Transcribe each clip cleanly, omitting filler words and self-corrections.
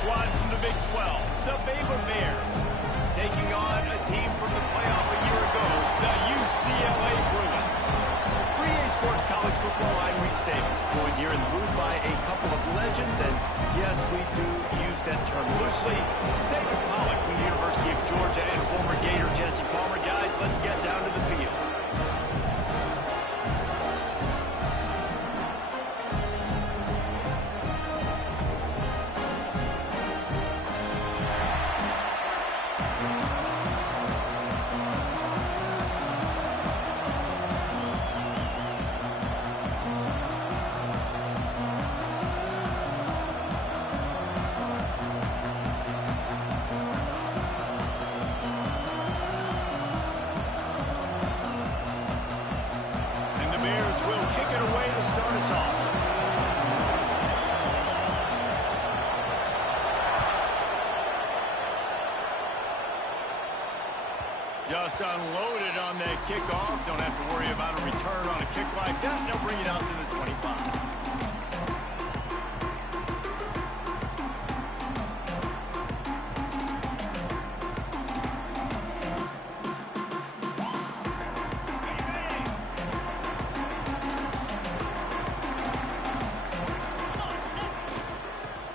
squad from the Big 12, the Baylor Bears, taking on a team from the playoff a year ago, the UCLA Bruins. For EA Sports College Football, I'm Reese Davis, joined here in the booth by a couple of legends, and yes, we do use that term loosely. David Pollock from the University of Georgia and former Gator Jesse Palmer. Guys, let's get down to the field. Just unloaded on that kickoff. Don't have to worry about a return on a kick like that. They'll bring it out to the 25.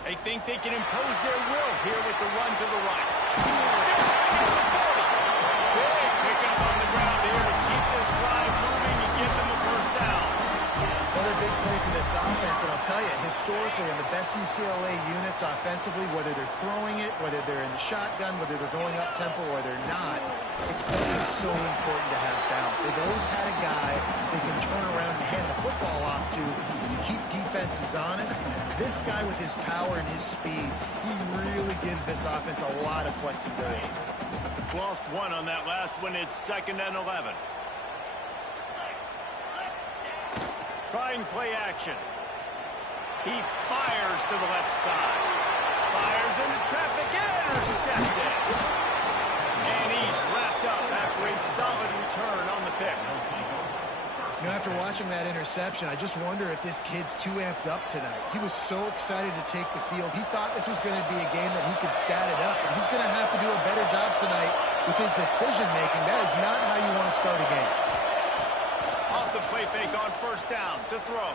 They think they can impose their will here with the run to the right. Still running at the 40. Big pickup on the ground here to keep this drive moving and give them a first down. Another big play for this offense, and I'll tell you, historically, on the best UCLA units offensively, whether they're throwing it, whether they're in the shotgun, whether they're going up-tempo or they're not, it's always so important to have balance. They've always had a guy they can turn around and hand the football off to keep defenses honest. This guy with his power and his speed, he really gives this offense a lot of flexibility. Lost one on that last one. It's 2nd and 11. Trying play action. He fires to the left side. Fires into traffic. Intercepted. And he's wrapped up after a solid return on the pick. You know, after watching that interception, I just wonder if this kid's too amped up tonight. He was so excited to take the field. He thought this was going to be a game that he could stat it up. But he's going to have to do a better job tonight with his decision-making. That is not how you want to start a game. Off the play fake on first down to throw.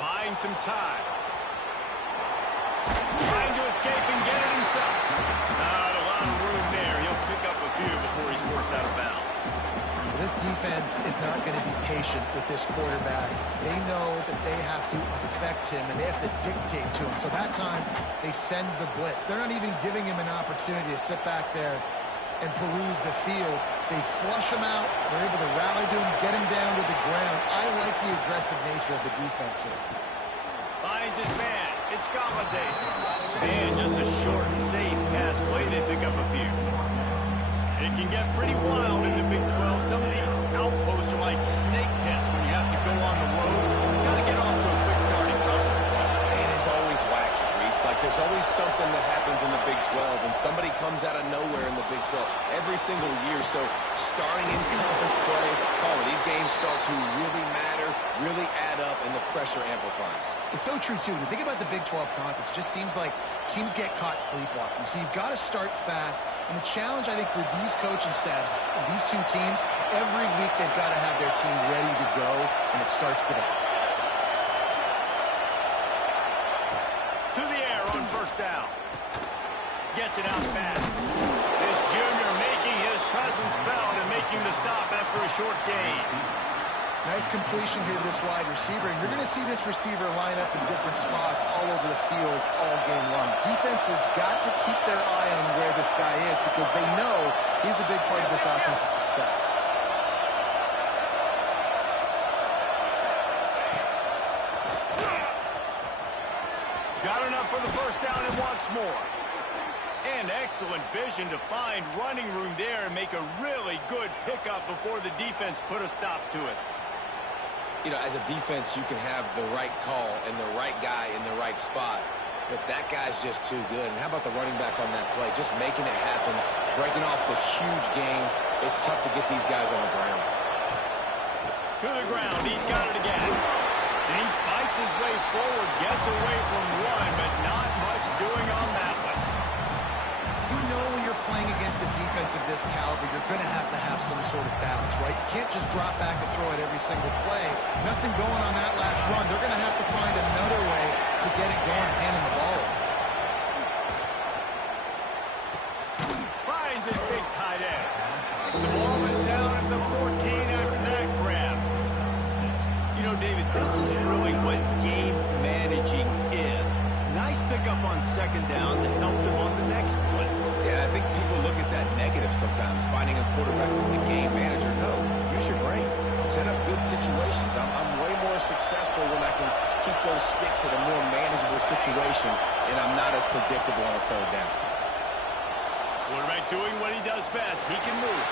Buying some time. Trying to escape and get it himself. Not a lot of room there. He'll pick up a few before he's forced out of bounds. This defense is not going to be patient with this quarterback. They know that they have to affect him, and they have to dictate to him. So that time, they send the blitz. They're not even giving him an opportunity to sit back there and peruse the field. They flush him out. They're able to rally to him, get him down to the ground. I like the aggressive nature of the defense here. Finds his man. It's Galladay. And just a short and safe pass play. They pick up a few. It can get pretty wild in the Big 12. Some of these outposts are like snake pits when you have to go on the road. Got to get off to a quick starting conference. It is always wacky, Reese. Like there's always something that happens in the Big 12, and somebody comes out of nowhere in the Big 12 every single year. So starting in conference play, these games start to really matter, really add up, and the pressure amplifies. It's so true, too. When you think about the Big 12 Conference, it just seems like teams get caught sleepwalking. So you've got to start fast. And the challenge, I think, for these coaching staffs, these two teams, every week they've got to have their team ready to go, and it starts today. To the air on first down. Gets it out fast. This junior making his presence felt and making the stop after a short gain. Nice completion here to this wide receiver. And you're going to see this receiver line up in different spots all over the field all game long. Defense has got to keep their eye on where this guy is because they know he's a big part of this offense's success. Got enough for the first down and wants more. And excellent vision to find running room there and make a really good pickup before the defense put a stop to it. You know, as a defense, you can have the right call and the right guy in the right spot, but that guy's just too good. And how about the running back on that play? Just making it happen, breaking off the huge gain. It's tough to get these guys on the ground. To the ground, he's got it again. And he fights his way forward, gets away from one, but not much doing on that. defense of this caliber, you're going to have some sort of balance, right? You can't just drop back and throw it every single play. Nothing going on that last run. They're going to have to find another way to get it going, handing the ball over. Finds his big tight end. The ball is down at the 14 after that grab. You know, David, this is really what game managing is. Nice pickup on second down to help him on the next play. Yeah, I think people look at that negative sometimes, finding a quarterback that's a game manager. No, use your brain. Set up good situations. I'm way more successful when I can keep those sticks at a more manageable situation, and I'm not as predictable on a third down. Quarterback doing what he does best. He can move.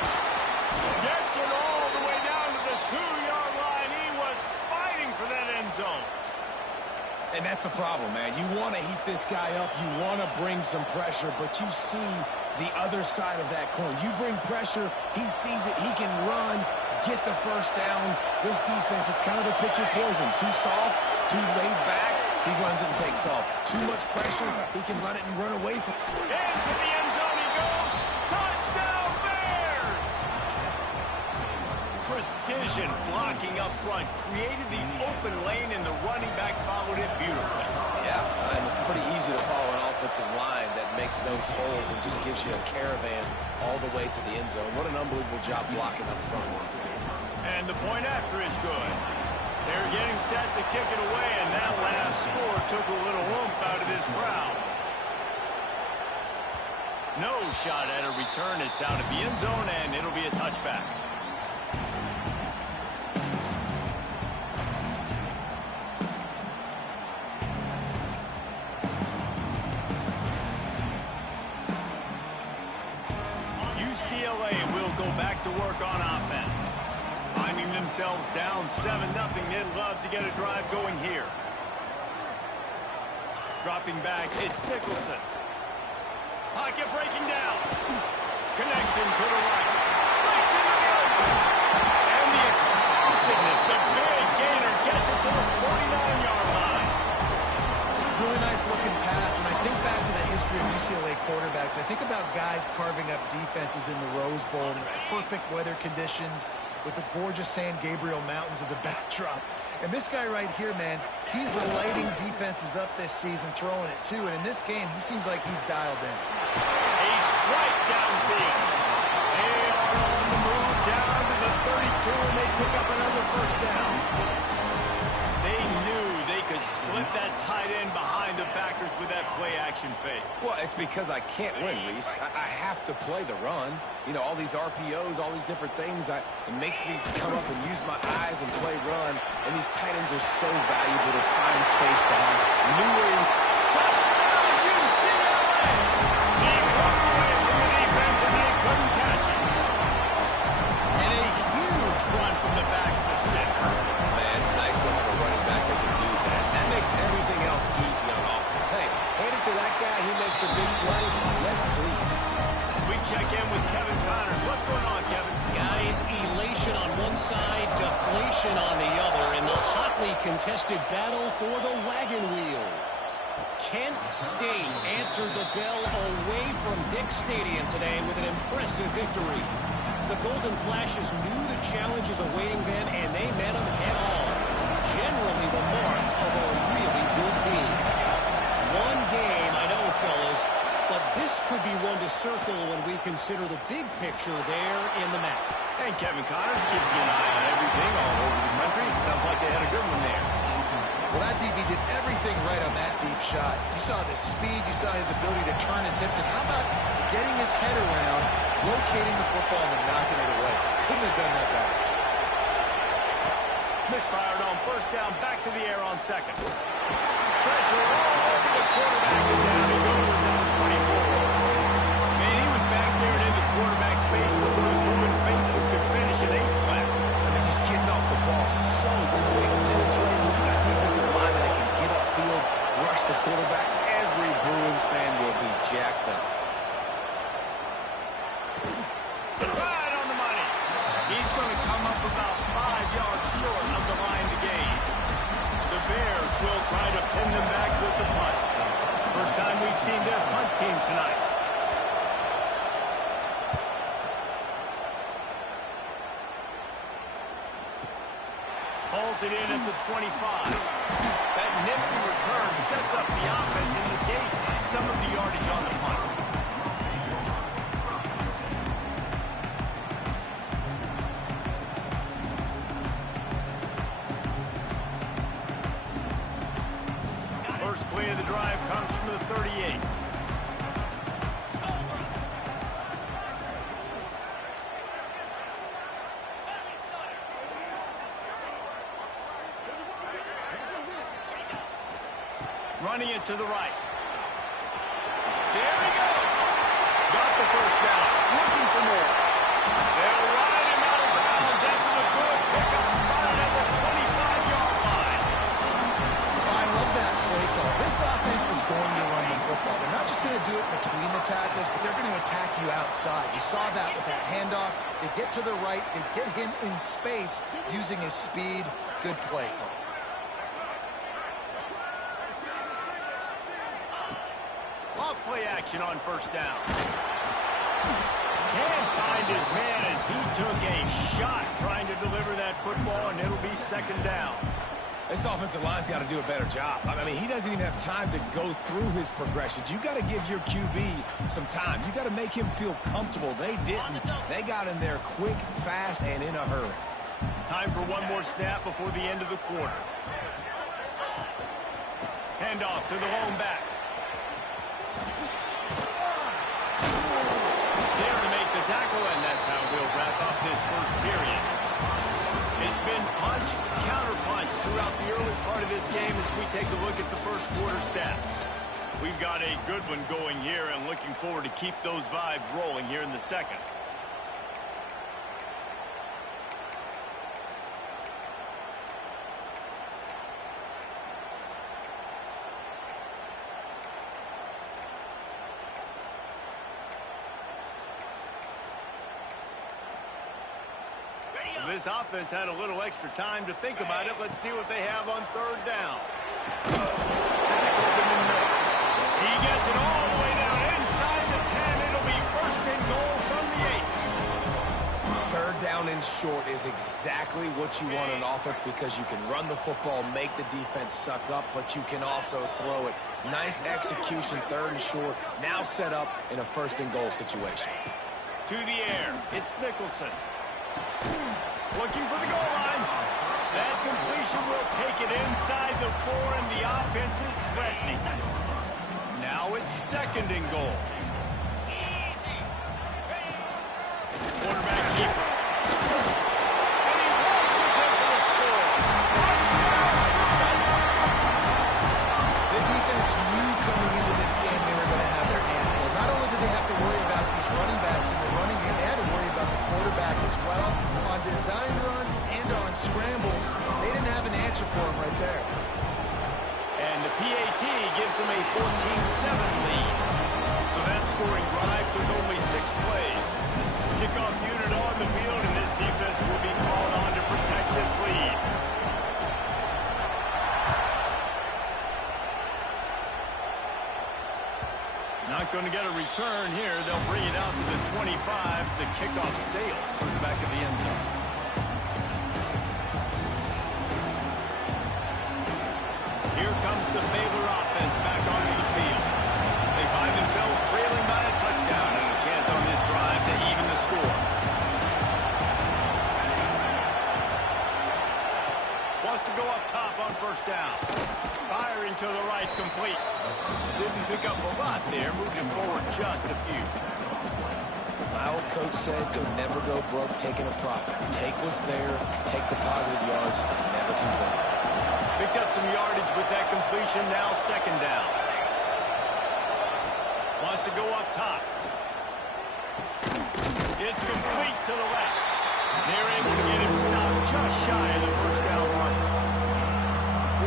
Gets it all the way down to the 2-yard line. He was fighting for that end zone. And that's the problem, man. You want to heat this guy up. You want to bring some pressure, but you see the other side of that coin. You bring pressure, he sees it, he can run, get the first down. This defense, it's kind of a pick your poison. Too soft, too laid back, he runs it and takes off. Too much pressure, he can run it and run away from it. Into the end zone he goes. Touchdown, Bears! Precision blocking up front. Created the open lane, and the running back followed it beautifully. Yeah, and it's pretty easy to follow an offensive line that makes those holes and just gives you a caravan all the way to the end zone. What an unbelievable job blocking up front. And the point after is good. They're getting set to kick it away, and that last score took a little oomph out of this crowd. No shot at a return. It's out of the end zone, and it'll be a touchback. UCLA will go back to work on offense. Finding themselves down 7-0, they'd love to get a drive going here. Dropping back, it's Nicholson. Pocket breaking down. Connection to the right. Breaks into the open. And the explosiveness, the big gainer gets it to the 49-yard line. Really nice looking pass. When I think back to the history of UCLA quarterbacks, I think about guys carving up defenses in the Rose Bowl in perfect weather conditions with the gorgeous San Gabriel Mountains as a backdrop. And this guy right here, man, he's lighting defenses up this season, throwing it too. And in this game, he seems like he's dialed in. A strike downfield. They are on the move down to the 32, and they pick up another first down. They knew they could slip that tight end behind the backers with that play-action fake. Well, it's because I can't win, Reese. I have to play the run. You know, all these RPOs, all these different things, it makes me come up and use my eyes and play run. And these tight ends are so valuable to find space behind. Knew where he was. Touchdown, UCLA! He broke away from the defense, and they couldn't catch him. And a huge run from the back for 6. Man, it's nice to have a running back that can do that. That makes everything else easy on offense. Hey, hand it to that guy, he makes a big play. Yes, please. We check in with Kevin Connors. What's going on, Kevin? Guys, elation on one side, deflation on the other in the hotly contested battle for the wagon wheel. Kent State answered the bell away from Dick Stadium today with an impressive victory. The Golden Flashes knew the challenges awaiting them, and they met them head-on. Generally the mark of a really good team. One game, I know, fellas, but this could be one to circle when we consider the big picture there in the map. And Kevin Connors keeping an eye on everything all over the country. Sounds like they had a good one there. Well, that DB did everything right on that deep shot. You saw the speed, you saw his ability to turn his hips, and how about getting his head around, locating the football, and then knocking it away? Couldn't have done that better. Misfired on first down, back to the air on second. Pressure all over the quarterback, and down he goes at the 24. Man, he was back there and in the quarterback's face before the Bruin faithful could finish an 8-flat. I mean, just getting off the ball so quick, penetrating. We've got defensive linemen that can get upfield, rush the quarterback. Every Bruins fan will be jacked up. Right on the money. He's going to come up about 5 yards short of the line to gain. The Bears will try to pin them back with the punt. First time we've seen their punt team tonight. Drills it in at the 25. That nifty return sets up the offense and negates some of the yardage on the punt. First play of the drive comes from the 38. Running it to the right. There he goes. Got the first down. Looking for more. They'll ride him out of bounds after the good pickup spotted at the 25-yard line. I love that play call. This offense is going to run the football. They're not just going to do it between the tackles, but they're going to attack you outside. You saw that with that handoff. They get to the right. They get him in space using his speed. Good play call. Play action on first down. Can't find his man as he took a shot trying to deliver that football, and it'll be second down. This offensive line's got to do a better job. I mean, he doesn't even have time to go through his progressions. You got to give your QB some time. You got to make him feel comfortable. They didn't. They got in there quick, fast, and in a hurry. Time for one more snap before the end of the quarter. Handoff to the lone back. There to make the tackle, and that's how we'll wrap up this first period. It's been punch, counter-punch throughout the early part of this game as we take a look at the first quarter stats. We've got a good one going here and looking forward to keep those vibes rolling here in the second. This offense had a little extra time to think about it. Let's see what they have on third down. He gets it all the way down inside the 10. It'll be first and goal from the 8. Third down and short is exactly what you want on offense because you can run the football, make the defense suck up, but you can also throw it. Nice execution, third and short, now set up in a first and goal situation. To the air, it's Nicholson. Looking for the goal line. That completion will take it inside the 4, and the offense is threatening. Now it's second and goal. Quarterback keeper. And he launches it for the score. Touchdown! The defense knew coming into this game they were going to have their hands full. Not only did they have to worry about these running backs in the running game, they had to worry about the quarterback as well. On design runs and on scrambles, they didn't have an answer for him right there. And the PAT gives them a 14-7 lead. So that scoring drive took only 6 plays. Kickoff unit on the field, and this defense will be called on to protect this lead. Not going to get a return here. They'll bring it out to the 25 as the kickoff sails through the back of the end zone. Here comes the Baylor offense back onto the field. They find themselves trailing by a touchdown and a chance on this drive to even the score. Wants to go up top on first down. Firing to the right, complete. Didn't pick up a lot there, moved him forward just a few. My old coach said, you'll never go broke taking a profit. Take what's there, take the positive yards, and never complain. Picked up some yardage with that completion, now second down. Wants to go up top. It's complete to the left. They're able to get him stopped just shy of the first down marker.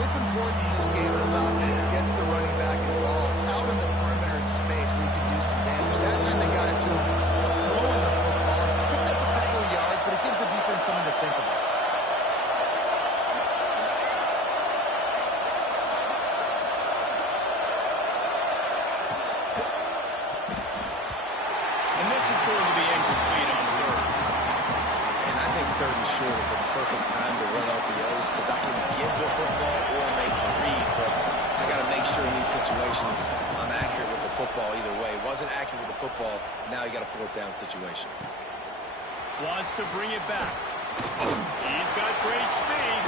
It's important in this game this offense gets the running back involved out in the perimeter in space where you can do some damage. That time they got it to him throwing the football. Picked up a couple of yards, but it gives the defense something to think about. And this is going to be incomplete on third. And I think third and short is the perfect time to run RPOs because I can give the football or make the read, but I got to make sure in these situations I'm accurate with the football either way. Wasn't accurate with the football, now you got a fourth down situation. Wants to bring it back. He's got great speed.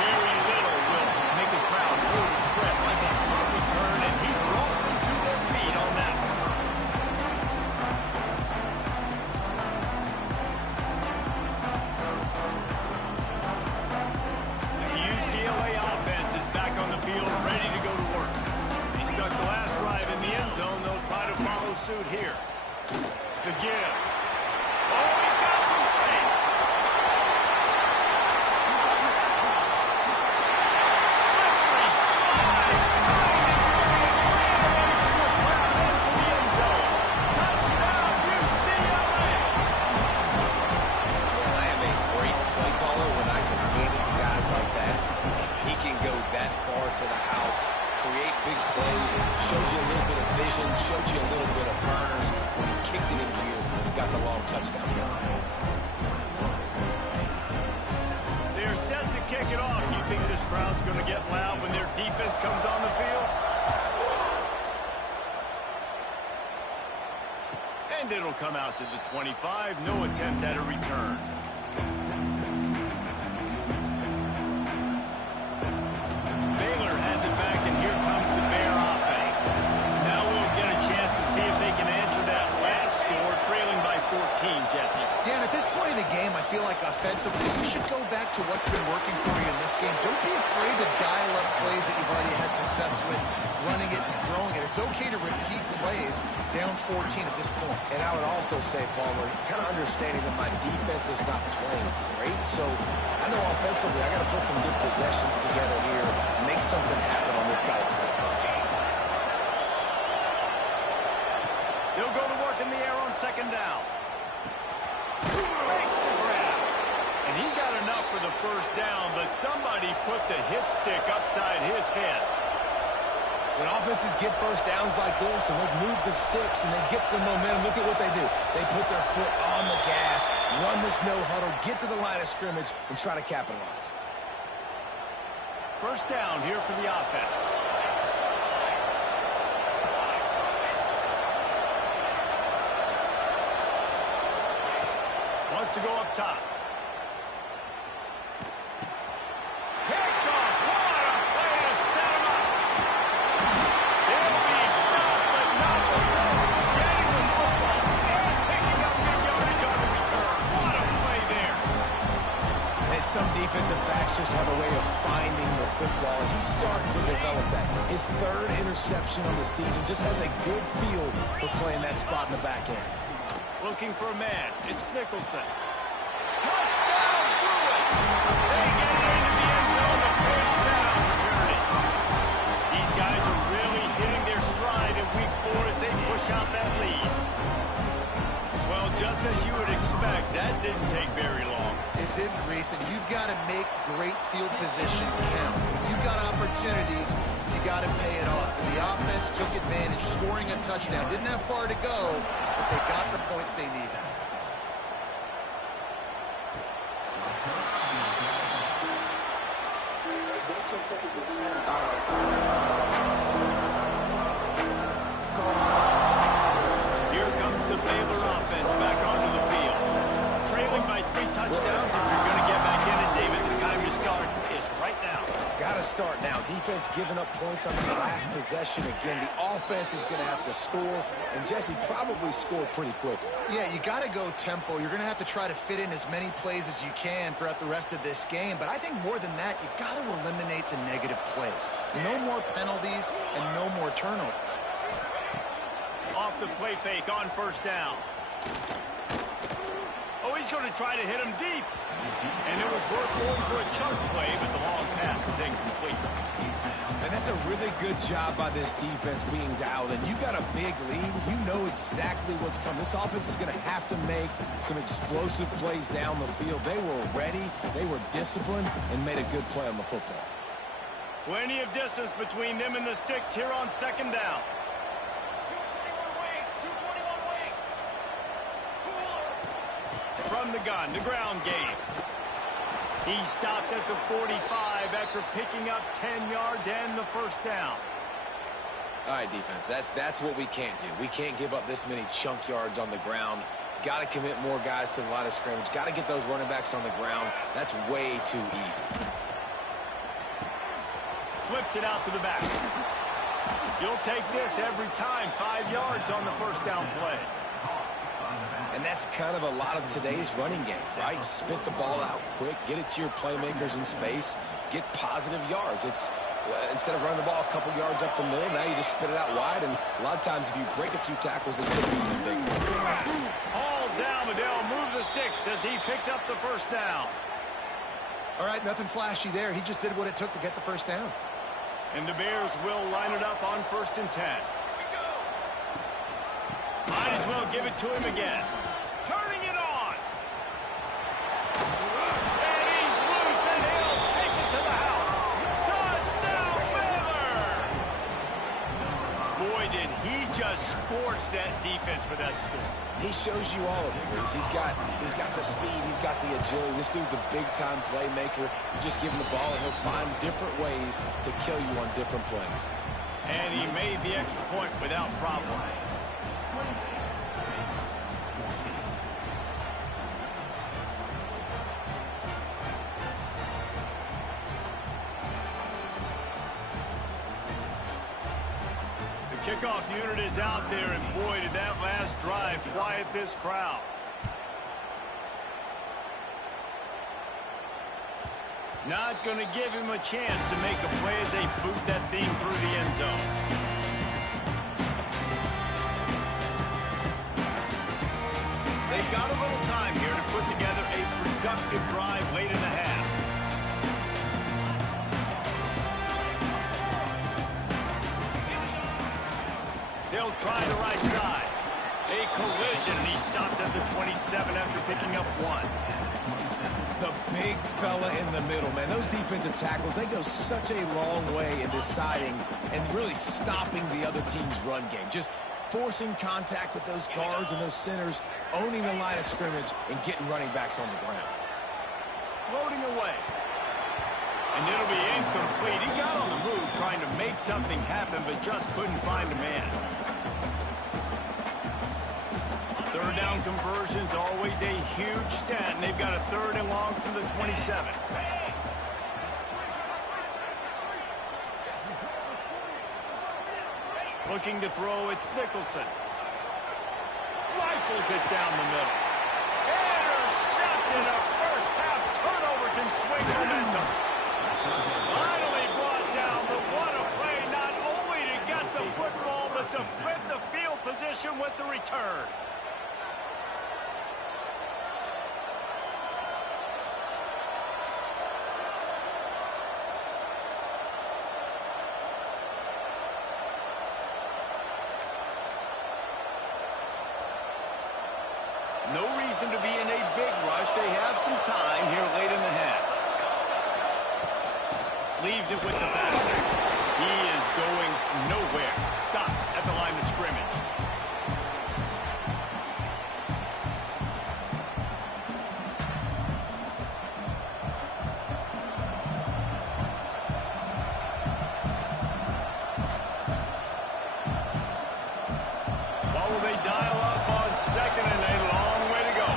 Very little will make a crowd hold its breath like a punt return, and he brought them to their feet on that one. The UCLA offense is back on the field, ready to go to work. He stuck the last drive in the end zone. They'll try to follow suit here. The give. Oh, he's got some space. Slippery slide. Find his way and ran away from the crowd into the end zone. Touchdown, UCLA. I am a great play caller when I can hand it to guys like that. He can go that far to the house, create big plays, showed you a little bit of vision, showed you a little bit of burners. When he kicked it in gear, he got the long touchdown. They're set to kick it off. You think this crowd's going to get loud when their defense comes on the field? And it'll come out to the 25. No attempt at a return. Baylor has it back, and here comes the Bear offense. Now we'll get a chance to see if they can answer that last score, trailing by 14, Jesse. Yeah, and at this point in the game, I feel like offensively, you should go back to what's been working for you in this game. Don't be afraid to dial up plays that you've already had success with, running it and throwing it. It's okay to repeat plays down 14 at this point. And I would also say, Palmer, kind of understanding that my defense is not playing great, so I know offensively I got to put some good possessions together here, make something happen on this side of the football. They'll go to work in the air on second down. Makes the grab. And he got enough for the first down, but somebody put the hit stick upside his head. When offenses get first downs like this and they move the sticks and they get some momentum, look at what they do. They put their foot on the gas, run this no huddle, get to the line of scrimmage, and try to capitalize. First down here for the offense. Wants to go up top. Picked off. What a play to set him up. He'll be stopped, but not before getting the football and picking up good yardage on the return. What a play there. And some defensive backs just have a way of finding the football. He's starting to develop that. His third interception on the season, just has a good feel for playing that spot in the back end. Looking for a man. It's Nicholson. Touchdown, Bruin. They get it into the end zone. The fourth down returning. These guys are really hitting their stride in week 4 as they push out that lead. Well, just as you would expect, that didn't take very long. It didn't, Reese, and you've got to make great field position count. You've got opportunities, you got to pay it off. And the offense took advantage, scoring a touchdown. Didn't have far to go, but they got the points they needed. Here comes the Baylor offense back onto the field. Trailing by 3 touchdowns. If you're going to get back in it, David, the time to start is right now. Got to start now. Defense giving up points on the last possession. Again, the offense is going to have to score, and Jesse probably score pretty quickly. Yeah, you got to go tempo. You're going to have to try to fit in as many plays as you can throughout the rest of this game. But I think more than that, you got to eliminate the negative plays. No more penalties and no more turnovers. Off the play fake on first down. Oh, he's going to try to hit him deep. And it was worth going for a chunk play, but the long pass is incomplete. And that's a really good job by this defense being dialed in. You got a big lead. You know exactly what's coming. This offense is going to have to make some explosive plays down the field. They were ready, they were disciplined, and made a good play on the football. Plenty of distance between them and the sticks here on second down. 221 wing. From the gun, the ground game. He stopped at the 45 after picking up 10 yards and the first down. All right, defense, that's what we can't do. We can't give up this many chunk yards on the ground. Got to commit more guys to the line of scrimmage. Got to get those running backs on the ground. That's way too easy. Flips it out to the back. You'll take this every time. 5 yards on the first down play. And that's kind of a lot of today's running game, right? Spit the ball out quick, get it to your playmakers in space, get positive yards. It's instead of running the ball a couple yards up the middle, now you just spit it out wide, and a lot of times if you break a few tackles, it could be even bigger. All down, Adele moves the sticks as he picks up the first down. All right, nothing flashy there. He just did what it took to get the first down. And the Bears will line it up on 1st and 10. Might as well give it to him again. Turning it on. And he's loose, and he'll take it to the house. Touchdown, Baylor! Boy, did he just scorch that defense for that score. He shows you all of it, Bruce. He's got the speed, he's got the agility. This dude's a big-time playmaker. You just give him the ball, and he'll find different ways to kill you on different plays. And he made the extra point without problem. Kickoff unit is out there, and boy, did that last drive quiet this crowd. Not going to give him a chance to make a play as they boot that thing through the end zone. They've got a little time here to put together a productive drive late in the half. They'll try the right side. A collision, and he stopped at the 27 after picking up 1. The big fella in the middle, man. Those defensive tackles, they go such a long way in deciding and really stopping the other team's run game. Just forcing contact with those guards and those centers, owning the line of scrimmage, and getting running backs on the ground. Floating away. And it'll be incomplete. He got on the move trying to make something happen, but just couldn't find a man. Third down conversion's always a huge stat, and they've got a 3rd and long from the 27. Looking to throw, it's Nicholson. Rifles it down the middle. Intercepted. A first half turnover can swing momentum. Finally brought down, but what a play, not only to get the football, but to flip the field position with the return. No reason to be in a big rush. They have some time here late in the half. Leaves it with the back. He is going nowhere. Stop at the line of scrimmage. What will they dial up on 2nd and a long way to go?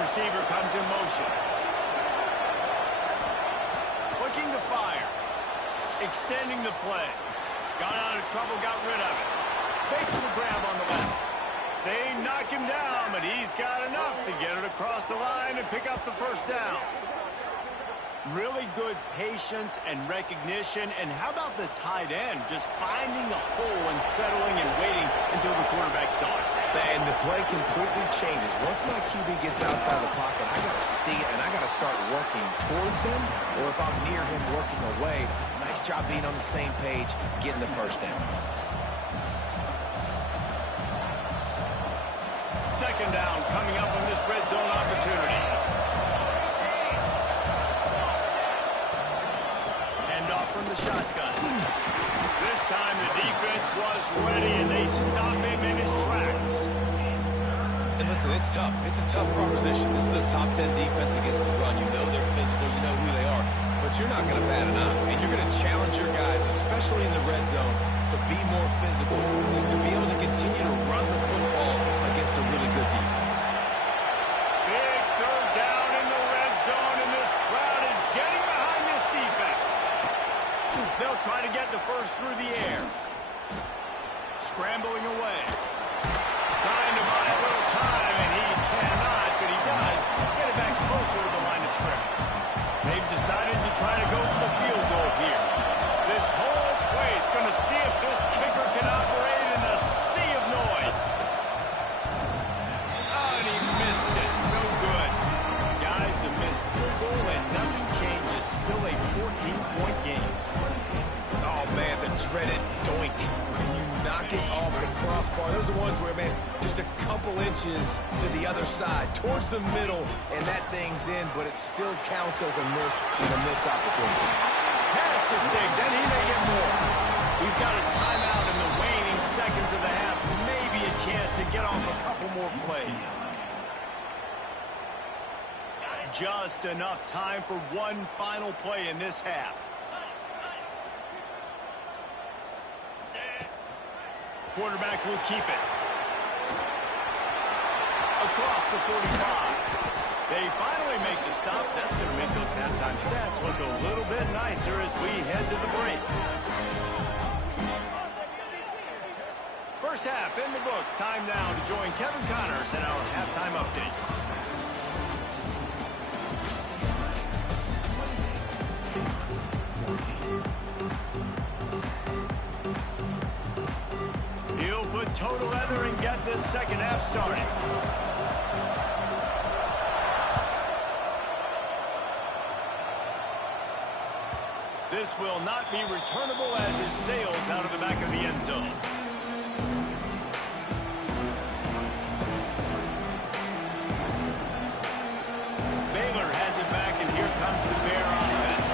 Receiver comes in motion. Looking to fire. Extending the play. Got out of trouble, got rid of it. Makes the grab on the left. They knock him down, but he's got enough to get it across the line and pick up the first down. Really good patience and recognition. And how about the tight end just finding the hole and settling and waiting until the quarterback saw it. And the play completely changes. Once my QB gets outside the pocket, I got to see it, and I got to start working towards him, or if I'm near him, working away. Nice job being on the same page, getting the first down. 2nd down coming up on this red zone opportunity. Handoff from the shotgun. This time the defense was ready, and they stop him in his tracks. And listen, it's tough. It's a tough proposition. This is a top 10 defense against the run. You know they're physical. You know who they are. But you're not going to bat an eye. And you're going to challenge your guys, especially in the red zone, to be more physical, to be able to continue to run the football against a really good defense. Big third down in the red zone, and this crowd is getting behind this defense. They'll try to get the first through the air. Scrambling away. Trying to buy a little time, and he cannot, but he does get it back closer to the line of scrimmage. They've decided to try to go for the field goal here. This whole place going to see if this kicker can operate in a sea of noise. Oh, and he missed it. No good. Guys, a missed field goal, and nothing changes. Still a 14-point game. Oh, man, the dreaded doink. When you knock it off the crossbar. Those are ones where, man, just a couple inches to the other side, towards the middle, and that thing's in, but it still counts as a missed opportunity. Pass the sticks, and he may get more. We've got a timeout in the waning seconds of the half. Maybe a chance to get off a couple more plays. Just enough time for one final play in this half. Quarterback will keep it. Across the 45. They finally make the stop. That's going to make those halftime stats look a little bit nicer as we head to the break. First half in the books. Time now to join Kevin Connors in our halftime update. He'll put total leather and get this second half started. This will not be returnable as it sails out of the back of the end zone. Baylor has it back, and here comes the Bear offense.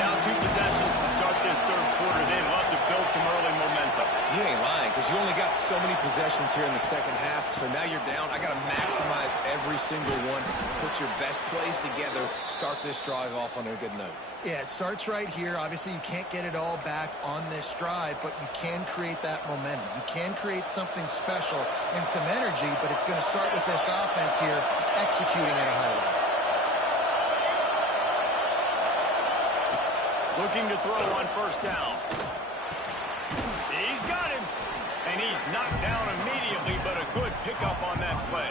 Down 2 possessions to start this third quarter. They'd love to build some early momentum. You ain't lying, because you only got so many possessions here in the second half, so now you're down. I got to maximize every single one. Put your best plays together. Start this drive off on a good note. Yeah, it starts right here. Obviously, you can't get it all back on this drive, but you can create that momentum. You can create something special and some energy, but it's going to start with this offense here executing at a high level. Looking to throw on first down. He's got him. And he's knocked down immediately, but a good pickup on that play.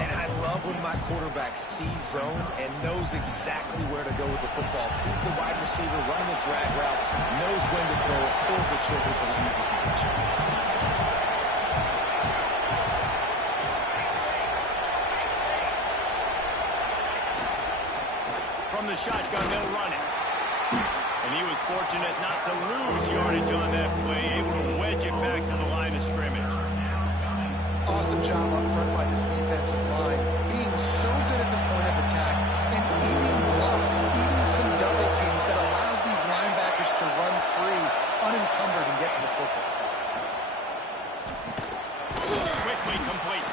And I love when my quarterback sees zone and knows exactly where to go with the football. Sees the wide receiver running the drag route, knows when to throw it, pulls the trigger for the easy completion. From the shotgun, they'll run it. And he was fortunate not to lose yardage on that play, able to wedge it back to the line of scrimmage. Awesome job up front by this defensive line, being so good at the point of attack and eating blocks, eating some double teams that allows these linebackers to run free, unencumbered, and get to the football. Quickly complete.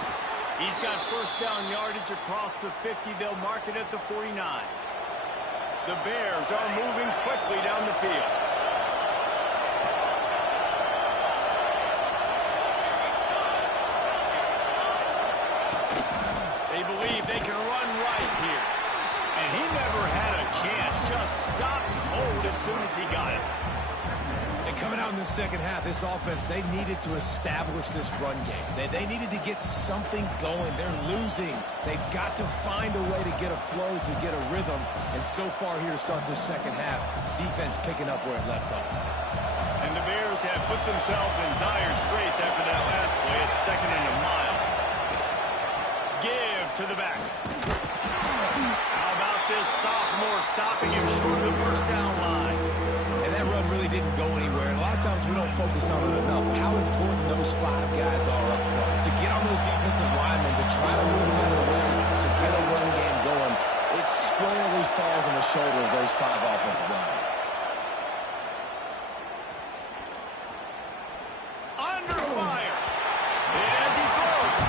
He's got first down yardage across the 50. They'll mark it at the 49. The Bears are moving quickly down the field. They believe they can run right here. And he never had a chance. Just stopped cold as soon as he got it. And coming out in the second half, this offense, they needed to establish this run game. They needed to get something going. They're losing. They've got to find a way to get a flow, to get a rhythm. And so far here to start this second half, defense picking up where it left off. And the Bears have put themselves in dire straits after that last play. It's second and a mile. Give to the back. How about this sophomore stopping him short of the first down line? And that run really didn't go anywhere. And a lot of times we don't focus on it enough. How important those 5 guys are up front. To get on those defensive linemen, to try to move them out of the way, to get a run game going, it squarely falls on the shoulder of those 5 offensive linemen. Under fire. And as he throws,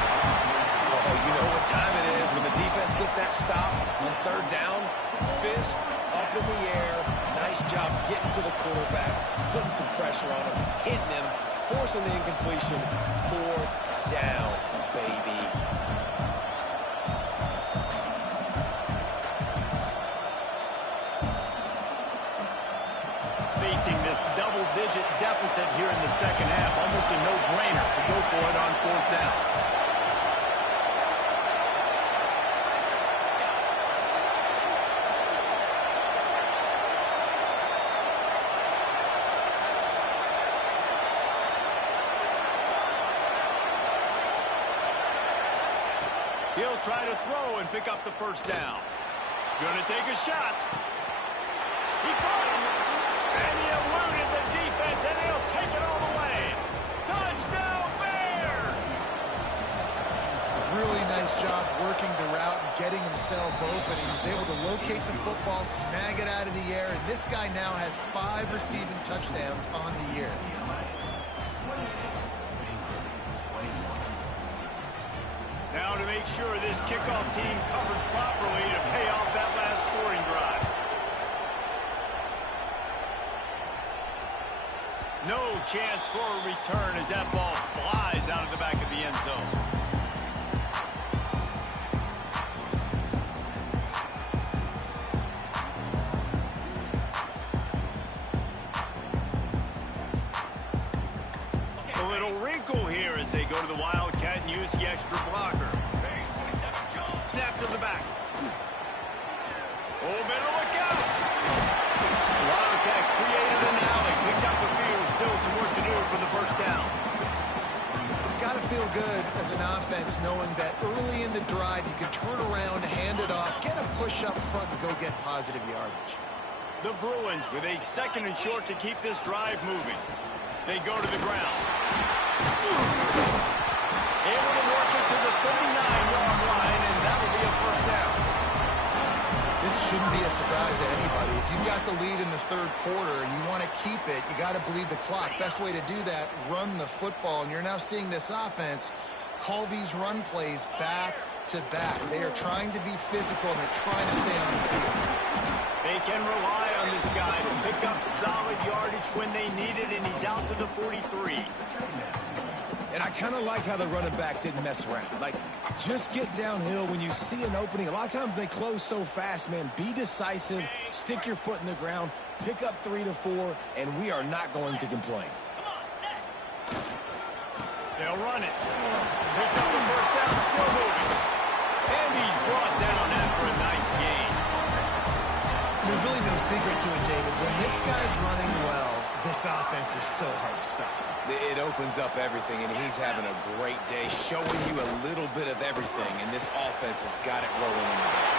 that stop on third down, fist up in the air. Nice job getting to the quarterback, putting some pressure on him, hitting him, forcing the incompletion. Fourth down, baby. Facing this double-digit deficit here in the second half, almost a no-brainer to go for it on fourth down. He'll try to throw and pick up the first down. Gonna take a shot. He caught him. And he eluded the defense, and he'll take it all the way. Touchdown, Bears! Really nice job working the route and getting himself open. He was able to locate the football, snag it out of the air, and this guy now has 5 receiving touchdowns on the year. Now to make sure this kickoff team covers properly to pay off that last scoring drive. No chance for a return as that ball flies out of the back of the end zone. A little wrinkle here as they go to the Wildcat and use the extra blocker. Snap to the back. Oh, better look out. Wildcat created an alley, picked up the field. Still some work to do for the first down. It's got to feel good as an offense knowing that early in the drive you can turn around, hand it off, get a push up front, and go get positive yardage. The Bruins with a second and short to keep this drive moving. They go to the ground. Able to work it to the 39-yard line, and that'll be a first down. This shouldn't be a surprise to anybody. If you've got the lead in the third quarter and you want to keep it, you got to bleed the clock. Best way to do that, run the football. And you're now seeing this offense call these run plays back to back. They are trying to be physical, and they're trying to stay on the field. They can rely on this guy to pick up solid yardage when they need it, and he's out to the 43. And I kind of like how the running back didn't mess around. Like, just get downhill when you see an opening. A lot of times they close so fast, man. Be decisive, stick your foot in the ground, pick up 3 to 4, and we are not going to complain. They'll run it. Picks up the first down, still moving. And he's brought down after a nice gain. There's really no secret to it, David. When this guy's running well, this offense is so hard to stop. It opens up everything, and he's having a great day, showing you a little bit of everything, and this offense has got it rolling in the back.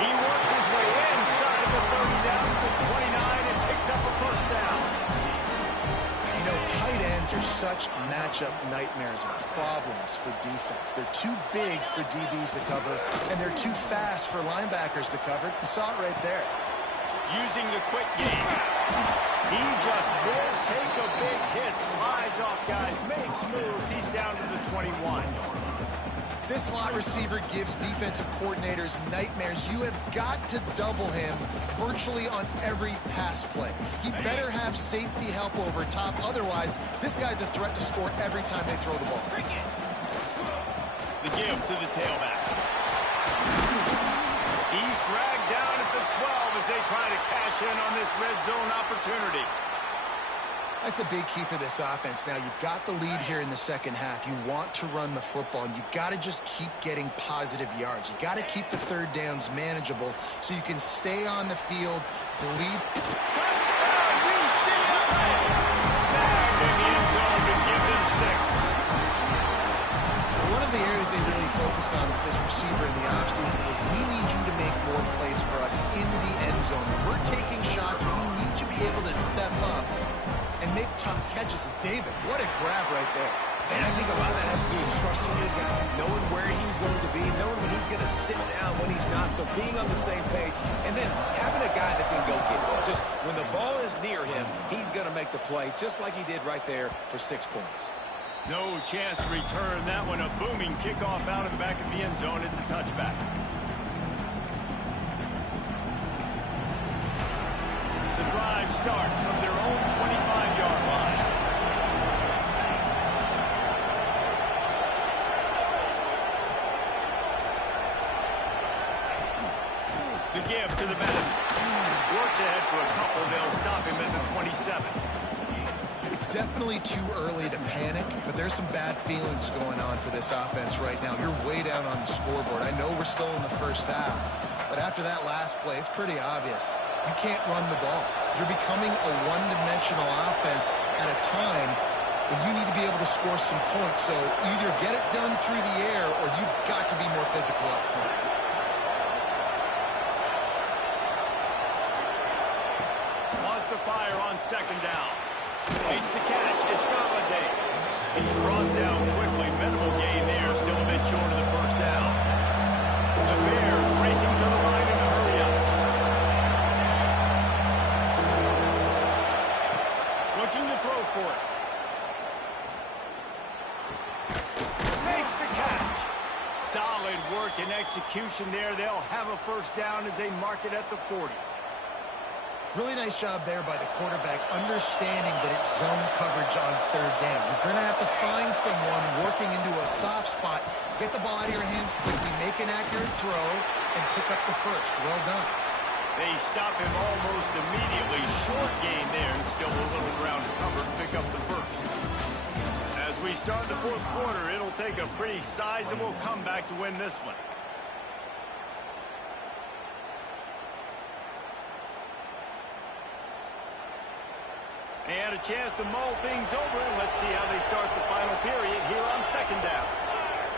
He works his way inside the 30 down to the 29 and picks up a first down. You know, tight ends are such matchup nightmares and problems for defense. They're too big for DBs to cover, and they're too fast for linebackers to cover. You saw it right there. Using the quick game. He just won't take a big hit. Slides off guys, makes moves. He's down to the 21. This slot receiver gives defensive coordinators nightmares. You have got to double him virtually on every pass play. He better have safety help over top. Otherwise, this guy's a threat to score every time they throw the ball. The give to the tailback. He's dragged down at the 12 as they try to cash in on this red zone opportunity. That's a big key for this offense. Now, you've got the lead here in the second half. You want to run the football, and you got to just keep getting positive yards. You got to keep the third downs manageable so you can stay on the field, bleed. Touchdown, UCLA! Snagged in the end zone to give them 6. One of the areas they really focused on with this receiver in the offseason was, we need you to make more plays for us in the end zone. When we're taking shots, we need you to be able to step up and make tough catches. And David, what a grab right there. And I think a lot of that has to do with trusting the guy, knowing where he's going to be, knowing when he's going to sit down, when he's not, so being on the same page, and then having a guy that can go get it. Just when the ball is near him, he's going to make the play, just like he did right there for 6 points. No chance to return that one. A booming kickoff out of the back of the end zone. It's a touchback. The drive starts from their own 25-yard line. The give to the back. Works ahead for a couple. They'll stop him at the 27. It's definitely too early to panic, but there's some bad feelings going on for this offense right now. You're way down on the scoreboard. I know we're still in the first half, but after that last play, it's pretty obvious. You can't run the ball. You're becoming a one-dimensional offense at a time when you need to be able to score some points. So either get it done through the air or you've got to be more physical up front. Lost the fire on second down. Makes the catch. It's Galladay. He's brought down quickly. Minimal gain there. Still a bit short of the first down. The Bears racing to the line in a hurry up. Looking to throw for it. Makes the catch. Solid work and execution there. They'll have a first down as they mark it at the 40. Really nice job there by the quarterback, understanding that it's zone coverage on third down. You're going to have to find someone working into a soft spot, get the ball out of your hands quickly, make an accurate throw, and pick up the first. Well done. They stop him almost immediately. Short gain there, and still a little ground cover to pick up the first. As we start the fourth quarter, it'll take a pretty sizable comeback to win this one. And a chance to mull things over. Let's see how they start the final period here on second down.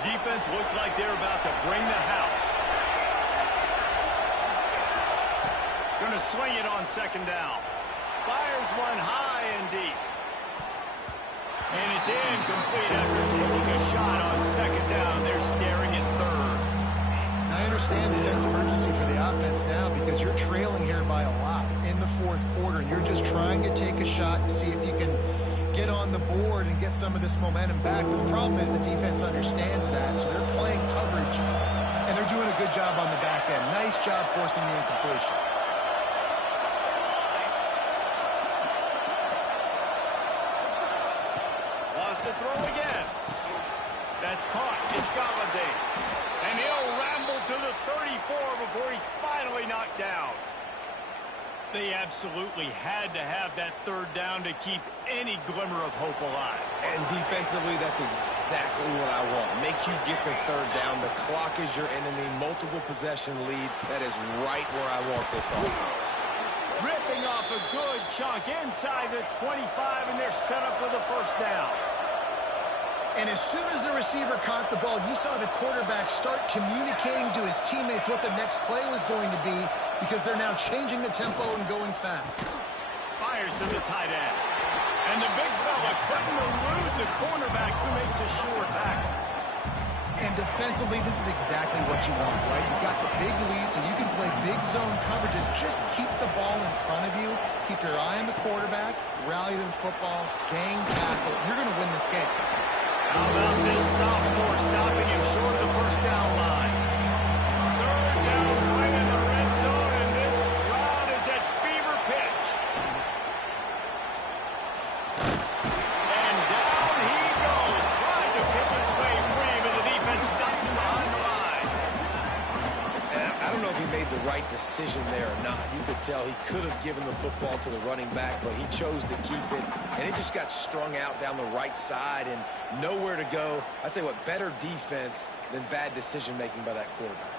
Defense looks like they're about to bring the house. Going to swing it on second down. Fires one high and deep. And it's incomplete after taking a shot on second down. They're staring at third. I understand the sense of urgency for the offense now because you're trailing here by a lot in the fourth quarter, and you're just trying to take a shot to see if you can get on the board and get some of this momentum back. But the problem is the defense understands that, so they're playing coverage, and they're doing a good job on the back end. Nice job forcing the incompletion. Lost to throw again. That's caught. It's Galladay. And he'll ramble to the 34 before he's finally knocked down. They absolutely had to have that third down to keep any glimmer of hope alive. And defensively, that's exactly what I want. Make you get the third down. The clock is your enemy. Multiple possession lead. That is right where I want this offense. Ripping off a good chunk inside the 25, and they're set up with a first down. And as soon as the receiver caught the ball, you saw the quarterback start communicating to his teammates what the next play was going to be because they're now changing the tempo and going fast. Fires to the tight end. And the big fella couldn't elude the cornerback who makes a sure tackle. And defensively, this is exactly what you want, right? You got the big lead, so you can play big zone coverages. Just keep the ball in front of you. Keep your eye on the quarterback. Rally to the football. Gang tackle. You're going to win this game. How about this sophomore stopping him short of the first down line? Third down right in the red zone, and this crowd is at fever pitch. And down he goes, trying to pick his way free, but the defense stops him behind the line. And I don't know if he made the right decision there or not. You could tell he could have given the football to the running back, but he chose to keep it, and it just got strung out down the right side and nowhere to go. I tell you what, better defense than bad decision-making by that quarterback.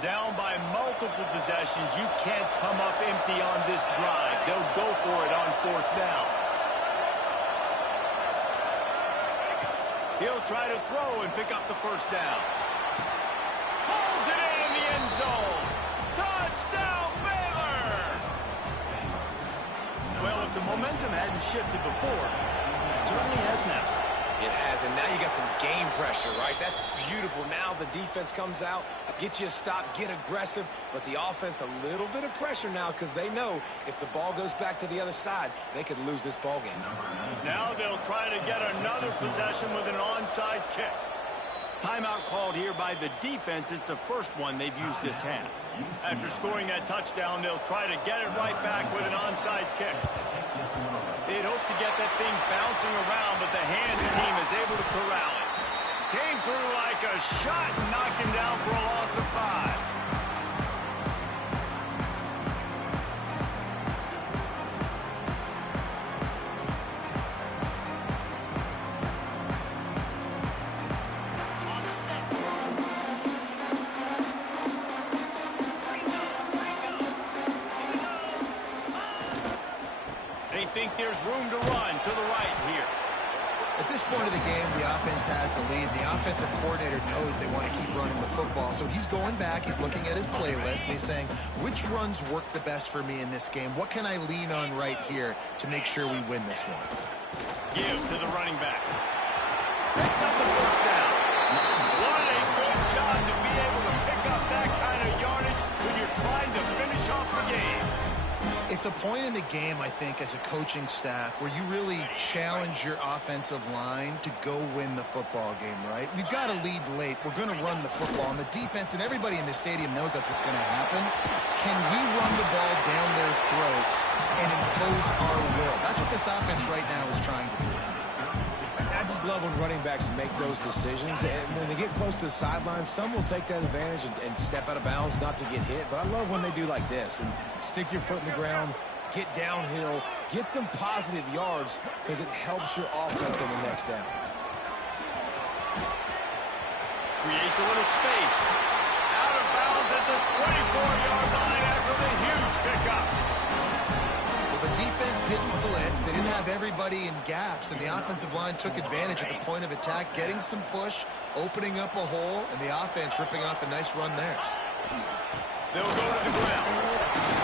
Down by multiple possessions, you can't come up empty on this drive. They'll go for it on fourth down. He'll try to throw and pick up the first down. Pulls it in the end zone. Touchdown, Baylor! Well, if the momentum hadn't shifted before, it certainly has now. It has, and now you got some game pressure, right? That's beautiful. Now the defense comes out, get you a stop, get aggressive, but the offense a little bit of pressure now because they know if the ball goes back to the other side, they could lose this ball game. Now they'll try to get another possession with an onside kick. Timeout called here by the defense. It's the first one they've used this half. After scoring that touchdown, they'll try to get it right back with an onside kick. They'd hope to get that thing bouncing around, but the hands team is able to corral it. Came through like a shot and knocked him down for a loss of 5. They think there's room to run to the right here. At this point of the game, the offense has the lead. The offensive coordinator knows they want to keep running the football. So he's going back, he's looking at his playlist, and he's saying, which runs work the best for me in this game? What can I lean on right here to make sure we win this one? Give to the running back. Picks up the first down. What a good job to be able to pick up that kind of yardage when you're trying to finish off the game. It's a point in the game, I think, as a coaching staff where you really challenge your offensive line to go win the football game, right? We've got to lead late. We're going to run the football. And the defense and everybody in the stadium knows that's what's going to happen. Can we run the ball down their throats and impose our will? That's what this offense right now is trying to do. I just love when running backs make those decisions, and when they get close to the sideline, some will take that advantage and step out of bounds not to get hit, but I love when they do like this and stick your foot in the ground, get downhill, get some positive yards because it helps your offense in the next down. Creates a little space. Out of bounds at the 24-yard line after the huge pickup. The defense didn't blitz. They didn't have everybody in gaps, and the offensive line took advantage at the point of attack, getting some push, opening up a hole, and the offense ripping off a nice run there. They'll go to the ground.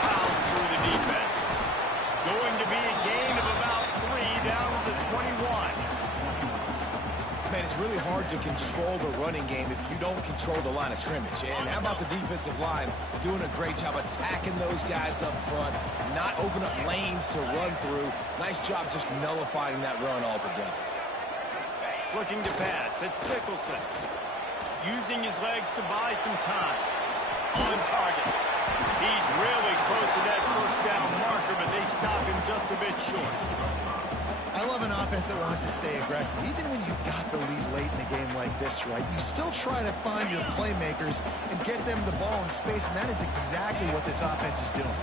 Fouls through the defense. Going to be a gain of about 3 down to the 21. Man, it's really hard to control the running game if you don't control the line of scrimmage. And how about the defensive line doing a great job attacking those guys up front, not open up lanes to run through. Nice job just nullifying that run altogether. Looking to pass. It's Nicholson. Using his legs to buy some time. On target. He's really close to that first down marker, but they stop him just a bit short. I love an offense that wants to stay aggressive. Even when you've got the lead late in the game like this, right, you still try to find your playmakers and get them the ball in space, and that is exactly what this offense is doing.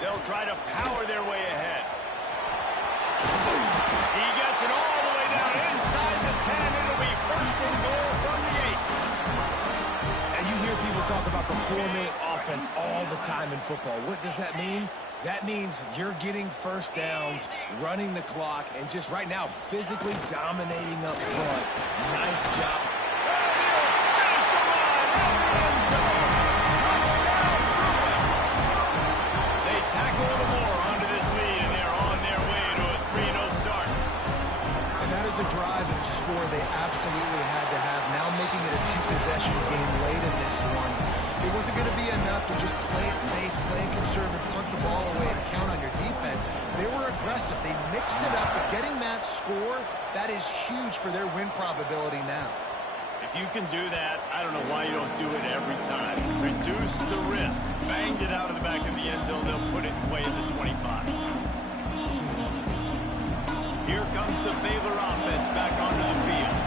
They'll try to power their way ahead. He gets it all the way down inside the 10. It'll be first and goal from the 8. And you hear people talk about the 4-minute offense all the time in football. What does that mean? That means you're getting first downs, running the clock, and just right now physically dominating up front. Nice job. Finish the line out the end zone. Touchdown, Bruin. They tack a little more onto this lead, and they're on their way to a 3-0 start. And that is a drive and a score they absolutely had to have. Now making it a 2-possession game late in this one. It wasn't going to be enough to just play it safe, play it conservative, punt the ball away, and count on your defense. They were aggressive. They mixed it up, but getting that score, that is huge for their win probability now. If you can do that, I don't know why you don't do it every time. Reduce the risk. Banged it out of the back of the end zone. They'll put it away at the 25. Here comes the Baylor offense back onto the field.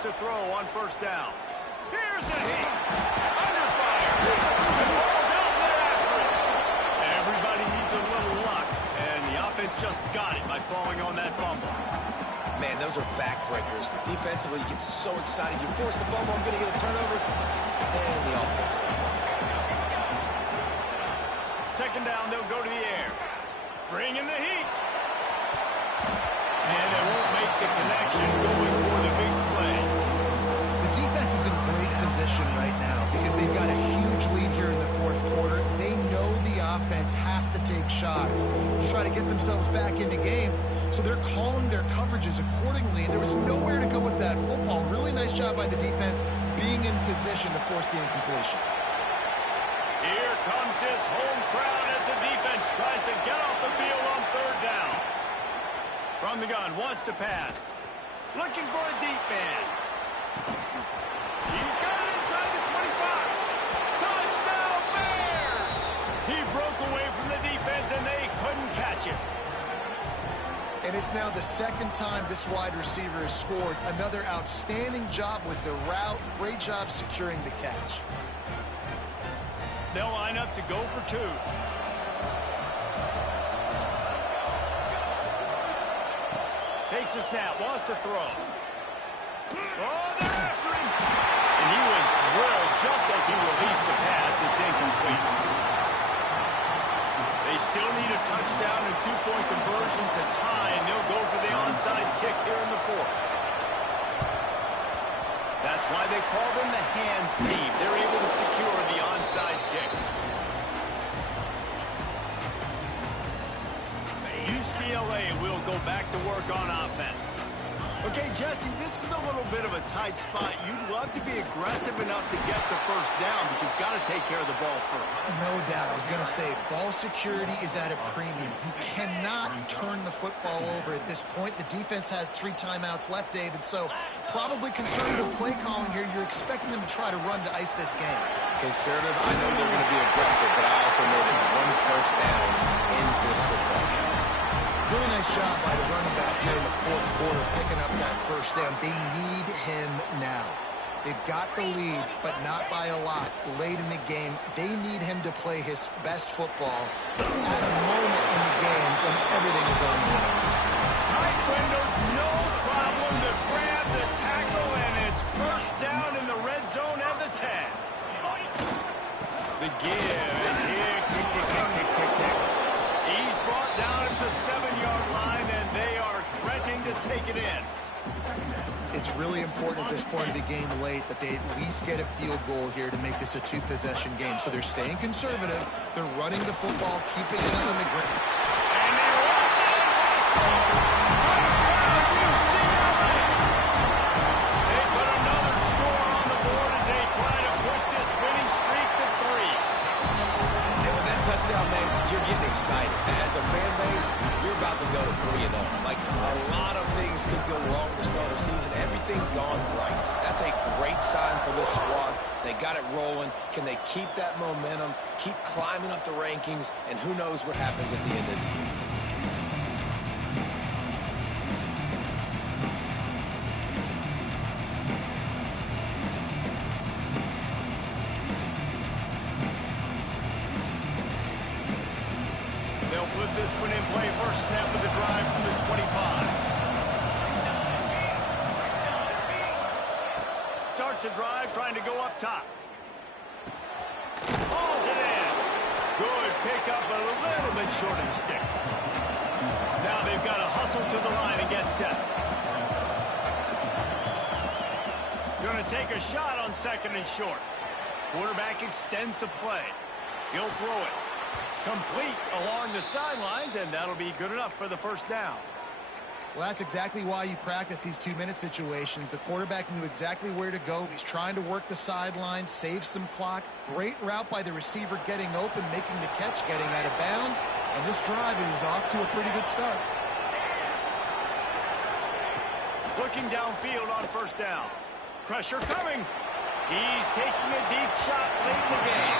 To throw on first down. Here's a hit. Under fire. The ball's out there after it. Everybody needs a little luck, and the offense just got it by falling on that fumble. Man, those are backbreakers. Defensively, you get so excited. You force the fumble, I'm going to get a turnover, and the offense falls out. Second down, they'll go to the air. Bring in the heat. And they won't make the connection going for the big play. The defense is in great position right now because they've got a huge lead here in the fourth quarter. They know the offense has to take shots to try to get themselves back in the game, so they're calling their coverages accordingly, and there was nowhere to go with that football. Really nice job by the defense being in position to force the incompletion. Here comes this home crowd as the defense tries to get off the field on third down. From the gun, wants to pass. Looking for a deep man. He's got it inside the 25. Touchdown Bears! He broke away from the defense and they couldn't catch him. And it's now the second time this wide receiver has scored. Another outstanding job with the route. Great job securing the catch. They'll line up to go for two. Takes a snap, wants to throw. Oh, they're after him. And he was drilled just as he released the pass. It's incomplete. They still need a touchdown and two-point conversion to tie, and they'll go for the onside kick here in the fourth. That's why they call them the hands team. They're able to secure the onside kick. UCLA will go back to work on offense. Okay, Justin, this is a little bit of a tight spot. You'd love to be aggressive enough to get the first down, but you've got to take care of the ball first. No doubt. I was going to say, ball security is at a premium. You cannot turn the football over at this point. The defense has 3 timeouts left, David, so probably conservative play calling here. You're expecting them to try to run to ice this game. Conservative, I know they're going to be aggressive, but I also know that one first down ends this football game. Really nice job by the running back here in the fourth quarter, picking up that first down. They need him now. They've got the lead, but not by a lot late in the game. They need him to play his best football at a moment in the game when everything is on the line. Tight windows, no problem to grab the tackle, and it's first down in the red zone at the 10. The give, and tick, tick, tick, tick, tick, tick, tick. He's brought down at the 7-yard line, and they are threatening to take it in. It's really important at this point of the game late that they at least get a field goal here to make this a 2-possession game. So they're staying conservative. They're running the football, keeping it on the ground. And he runs it in for a score. Touchdown, UCLA. They put another score on the board as they try to push this winning streak to 3. And with that touchdown, man, you're getting excited. As a fan base, you're about to go to 3-0. Like, a lot of things could go wrong to start a season. Everything gone right. That's a great sign for this squad. They got it rolling. Can they keep that momentum, keep climbing up the rankings, and who knows what happens at the end of the year. They'll put this one in play. First snap of the drive from the 25. Starts a drive trying to go up top. Hauls it in. Good pickup, but a little bit short of the sticks. Now they've got to hustle to the line and get set. Going to take a shot on second and short. Quarterback extends the play. He'll throw it. Complete along the sidelines, and that'll be good enough for the first down. Well, that's exactly why you practice these 2-minute situations. The quarterback knew exactly where to go. He's trying to work the sidelines, save some clock. Great route by the receiver getting open, making the catch, getting out of bounds. And this drive is off to a pretty good start. Looking downfield on first down. Pressure coming. He's taking a deep shot late in the game.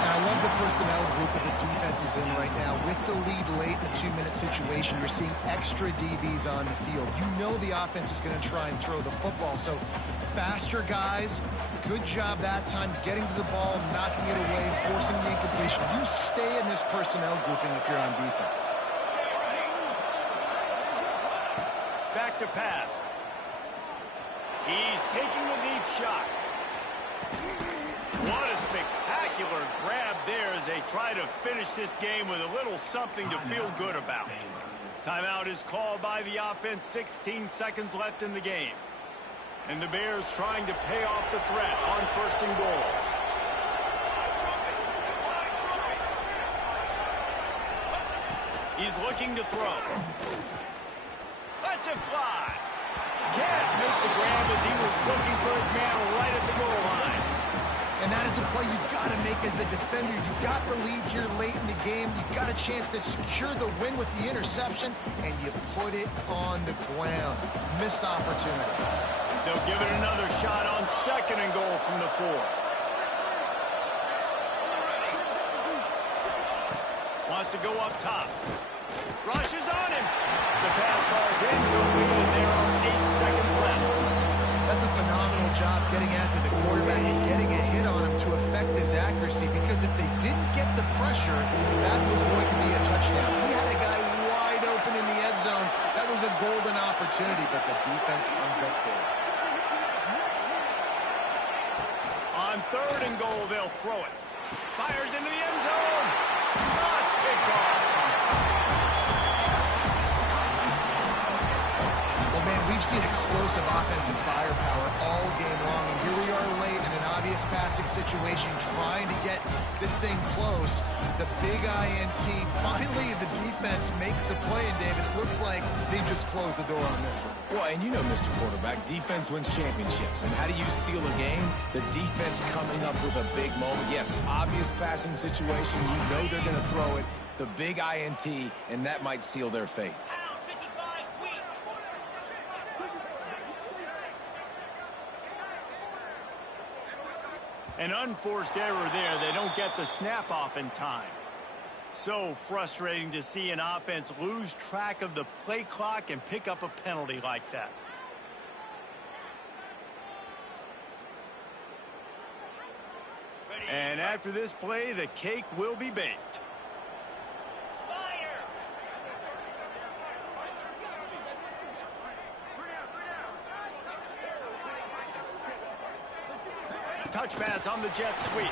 Now, I love the personnel group that the defense is in right now. With the lead late in a 2-minute situation, you're seeing extra DBs on the field. You know the offense is going to try and throw the football. So faster guys, good job that time getting to the ball, knocking it away, forcing the incompletion. You stay in this personnel grouping if you're on defense. Back to pass. He's taking the deep shot. What a spectacular grab there as they try to finish this game with a little something to feel good about. Timeout is called by the offense. 16 seconds left in the game. And the Bears trying to pay off the threat on 1st and goal. He's looking to throw. Lets it fly. Can't make the grab as he was looking for his man right at the goal line. And that is a play you've got to make as the defender. You've got the lead here late in the game. You've got a chance to secure the win with the interception, and you put it on the ground. Missed opportunity. They'll give it another shot on 2nd and goal from the 4. Wants to go up top. Rushes on him. The pass falls incomplete, and there are 8 seconds left. That's a phenomenal job getting after the quarterback and getting a hit on him to affect his accuracy, because if they didn't get the pressure, that was going to be a touchdown. He had a guy wide open in the end zone. That was a golden opportunity, but the defense comes up big. On 3rd and goal, they'll throw it. Fires into the end zone. Oh, it's picked off. Well, man, we've seen explosive offensive firepower all game long, and here we are late in an obvious passing situation trying to get this thing close. The big INT, finally the defense makes a play, and David, it looks like they just closed the door on this one. Well, and you know, Mr. Quarterback, defense wins championships. And how do you seal a game? The defense coming up with a big moment. Yes, obvious passing situation. You know they're going to throw it. The big INT, and that might seal their fate. An unforced error there. They don't get the snap off in time. So frustrating to see an offense lose track of the play clock and pick up a penalty like that. And after this play, the cake will be baked. Touch pass on the jet sweep.